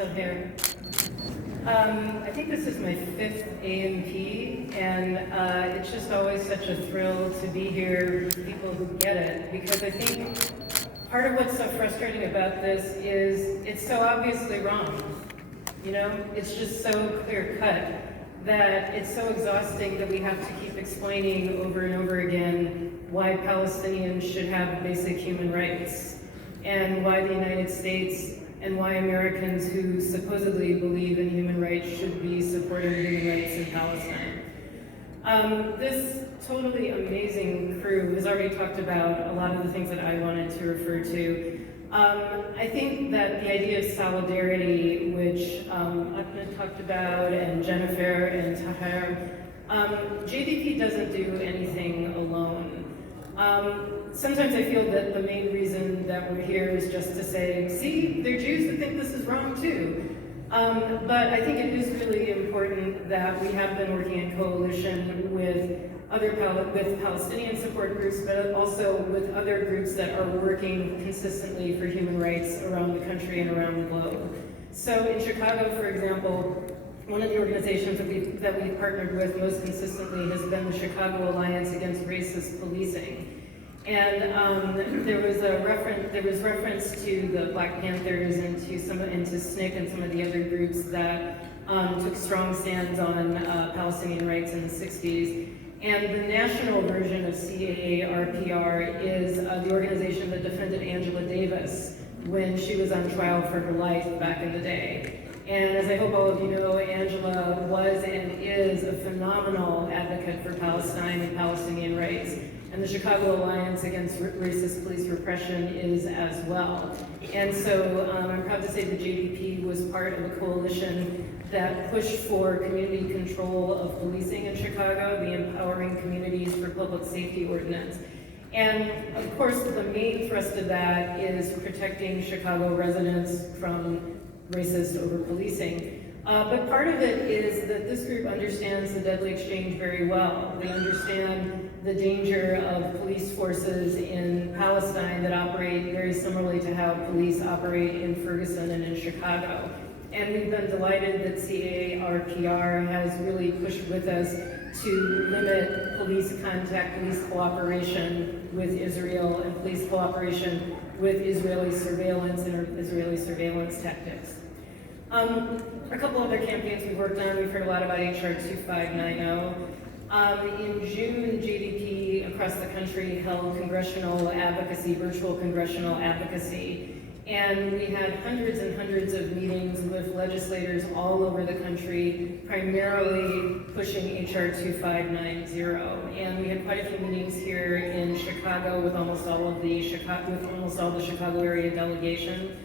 out here. I think this is my 5th AMP, and it's just always such a thrill to be here with people who get it, because I think part of what's so frustrating about this is it's so obviously wrong. You know, it's just so clear-cut that it's so exhausting that we have to keep explaining over and over again why Palestinians should have basic human rights, and why the United States and why Americans who supposedly believe in human rights should be supporting human rights in Palestine. This totally amazing crew has already talked about a lot of the things that I wanted to refer to. I think that the idea of solidarity, which Ahmed talked about, and Jennifer and Tahir, JVP doesn't do anything alone. Sometimes I feel that the main reason that we're here is just to say, see, there are Jews that think this is wrong too. But I think it is really important that we have been working in coalition with Palestinian support groups, but also with other groups that are working consistently for human rights around the country and around the globe. So in Chicago, for example, one of the organizations that we've partnered with most consistently has been the Chicago Alliance Against Racist Policing. And there was reference to the Black Panthers and to SNCC and some of the other groups that took strong stands on Palestinian rights in the 60s. And the national version of CAA-RPR is the organization that defended Angela Davis when she was on trial for her life back in the day. And as I hope all of you know, Angela was and is a phenomenal advocate for Palestine and Palestinian rights. And the Chicago Alliance Against Racist Police Repression is as well. And so I'm proud to say the JVP was part of a coalition that pushed for community control of policing in Chicago, the Empowering Communities for Public Safety Ordinance. And of course, the main thrust of that is protecting Chicago residents from racist over-policing. But part of it is that this group understands the deadly exchange very well. They understand the danger of police forces in Palestine that operate very similarly to how police operate in Ferguson and in Chicago. And we've been delighted that CAA-RPR has really pushed with us to limit police contact, police cooperation with Israel, and police cooperation with Israeli surveillance and Israeli surveillance tactics. A couple other campaigns we've worked on, we've heard a lot about HR 2590. In June, JVP across the country held virtual congressional advocacy, and we had hundreds and hundreds of meetings with legislators all over the country, primarily pushing HR 2590. And we had quite a few meetings here in Chicago with almost all the Chicago area delegation.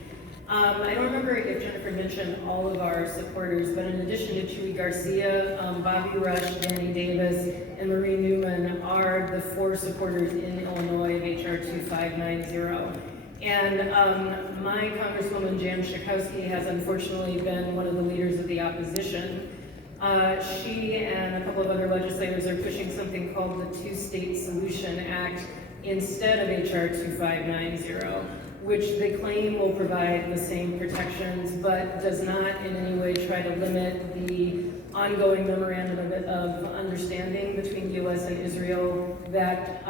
I don't remember if Jennifer mentioned all of our supporters, but in addition to Chuy Garcia, Bobby Rush, Danny Davis, and Marie Newman are the 4 supporters in Illinois of HR 2590. And my Congresswoman Jan Schakowsky has unfortunately been one of the leaders of the opposition. She and a couple of other legislators are pushing something called the Two-State Solution Act instead of HR 2590. Which they claim will provide the same protections, but does not in any way try to limit the ongoing memorandum of understanding between U.S. and Israel that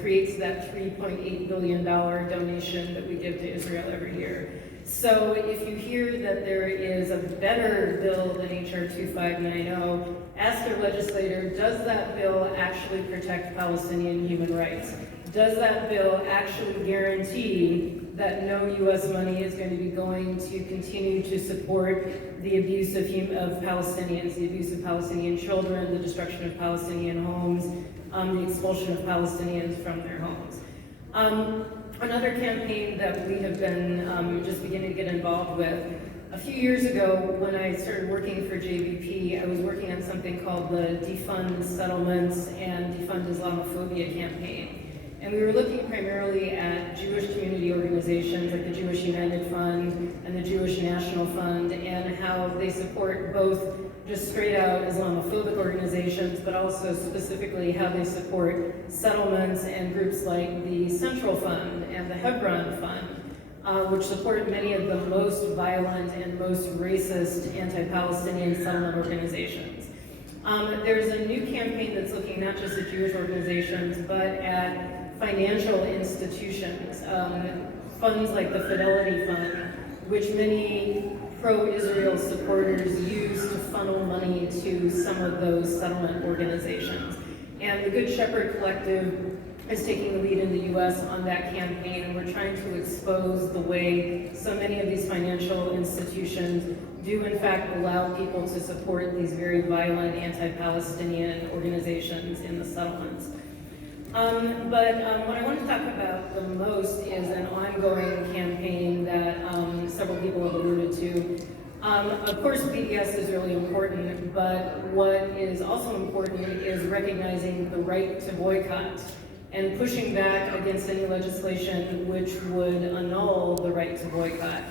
creates that $3.8 billion donation that we give to Israel every year. So if you hear that there is a better bill than HR 2590, ask your legislator, does that bill actually protect Palestinian human rights? Does that bill actually guarantee that no U.S. money is going to be going to continue to support the abuse of Palestinians, the abuse of Palestinian children, the destruction of Palestinian homes, the expulsion of Palestinians from their homes? Another campaign that we have been just beginning to get involved with, a few years ago when I started working for JVP, I was working on something called the Defund Settlements and Defund Islamophobia campaign. And we were looking primarily at Jewish community organizations like the Jewish United Fund and the Jewish National Fund, and how they support both just straight out Islamophobic organizations, but also specifically how they support settlements and groups like the Central Fund and the Hebron Fund. which support many of the most violent and most racist anti-Palestinian settlement organizations. There's a new campaign that's looking not just at Jewish organizations, but at financial institutions, funds like the Fidelity Fund, which many pro-Israel supporters use to funnel money to some of those settlement organizations. And the Good Shepherd Collective is taking the lead in the US on that campaign, and we're trying to expose the way so many of these financial institutions do in fact allow people to support these very violent anti-Palestinian organizations in the settlements. What I want to talk about the most is an ongoing campaign that several people have alluded to. Of course, BDS is really important, but what is also important is recognizing the right to boycott and pushing back against any legislation which would annul the right to boycott.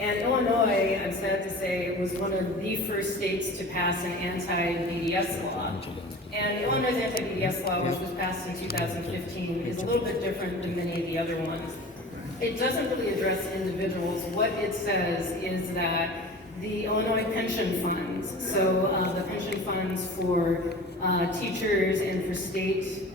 And Illinois, I'm sad to say, was one of the first states to pass an anti-BDS law. And Illinois' anti-BDS law, which was passed in 2015, is a little bit different than many of the other ones. It doesn't really address individuals. What it says is that the Illinois pension funds, so the pension funds for teachers and for state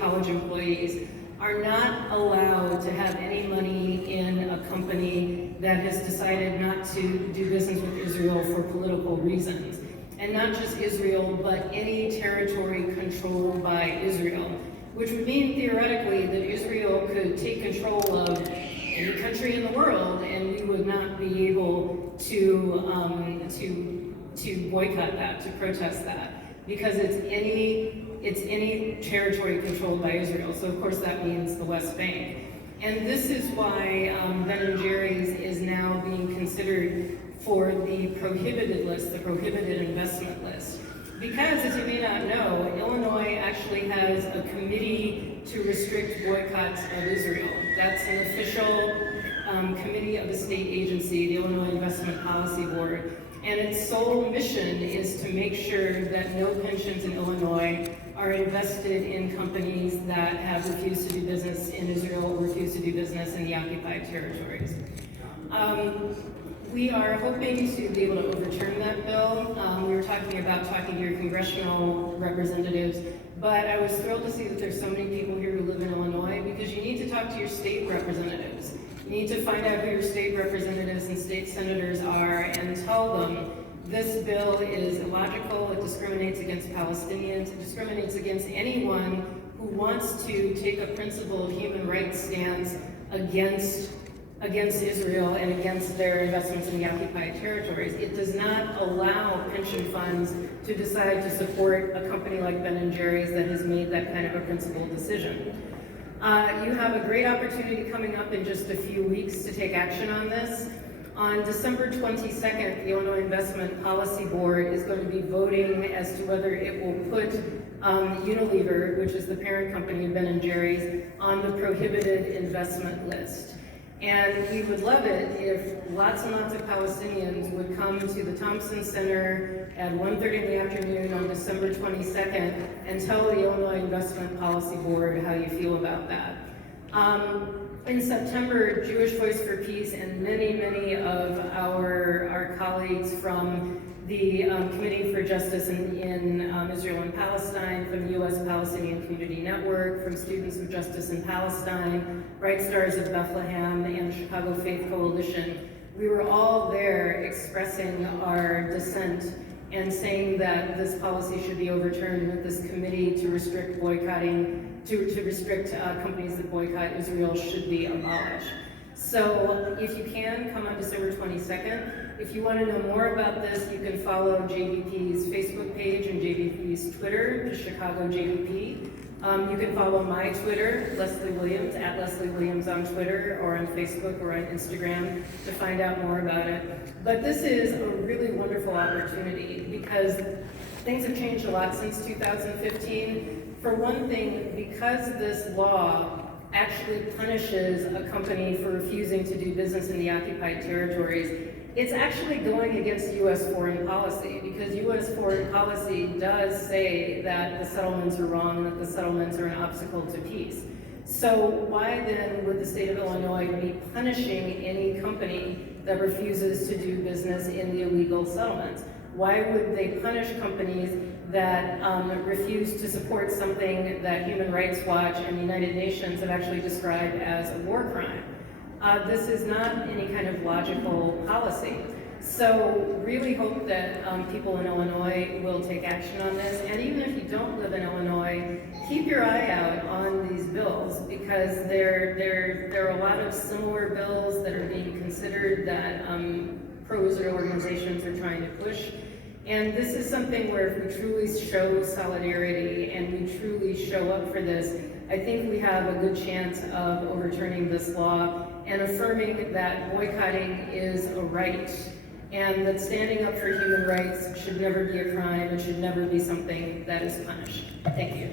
college employees, are not allowed to have any money in a company that has decided not to do business with Israel for political reasons. And not just Israel, but any territory controlled by Israel, which would mean theoretically that Israel could take control of any country in the world, and we would not be able to boycott that, to protest that, because it's any territory controlled by Israel. So of course that means the West Bank. And this is why Ben & Jerry's is now being considered for the prohibited list, the prohibited investment list. Because, as you may not know, Illinois actually has a committee to restrict boycotts of Israel. That's an official committee of a state agency, the Illinois Investment Policy Board. And its sole mission is to make sure that no pensions in Illinois are invested in companies that have refused to do business in Israel or refused to do business in the occupied territories. We are hoping to be able to overturn that bill. We were talking about talking to your congressional representatives, but I was thrilled to see that there's so many people here who live in Illinois, because you need to talk to your state representatives. You need to find out who your state representatives and state senators are and tell them this bill is illogical, it discriminates against Palestinians, it discriminates against anyone who wants to take a principled human rights stance against Israel and against their investments in the occupied territories. It does not allow pension funds to decide to support a company like Ben & Jerry's that has made that kind of a principled decision. You have a great opportunity coming up in just a few weeks to take action on this. On December 22nd, the Illinois Investment Policy Board is going to be voting as to whether it will put Unilever, which is the parent company of Ben & Jerry's, on the prohibited investment list. And we would love it if lots and lots of Palestinians would come to the Thompson Center at 1:30 in the afternoon on December 22nd and tell the Illinois Investment Policy Board how you feel about that. In September, Jewish Voice for Peace and many, many of our colleagues from the Committee for Justice in Israel and Palestine, from the U.S. Palestinian Community Network, from Students of Justice in Palestine, Bright Stars of Bethlehem, and Chicago Faith Coalition, we were all there expressing our dissent and saying that this policy should be overturned, that this committee to restrict boycotting, to restrict companies that boycott Israel should be abolished. So if you can, come on December 22nd. If you want to know more about this, you can follow JVP's Facebook page and JVP's Twitter, just Chicago JVP. You can follow my Twitter, Leasley Williams, at Leasley Williams on Twitter or on Facebook or on Instagram to find out more about it. But this is a really wonderful opportunity because things have changed a lot since 2015. For one thing, because this law actually punishes a company for refusing to do business in the occupied territories, it's actually going against U.S. foreign policy, because U.S. foreign policy does say that the settlements are wrong and that the settlements are an obstacle to peace. So why then would the state of Illinois be punishing any company that refuses to do business in the illegal settlements? Why would they punish companies that refuse to support something that Human Rights Watch and the United Nations have actually described as a war crime? This is not any kind of logical policy. So really hope that people in Illinois will take action on this. And even if you don't live in Illinois, keep your eye out on these bills, because there are a lot of similar bills that are being considered that pro-Israel organizations are trying to push. And this is something where if we truly show solidarity and we truly show up for this, I think we have a good chance of overturning this law and affirming that boycotting is a right, and that standing up for human rights should never be a crime. It should never be something that is punished. Thank you.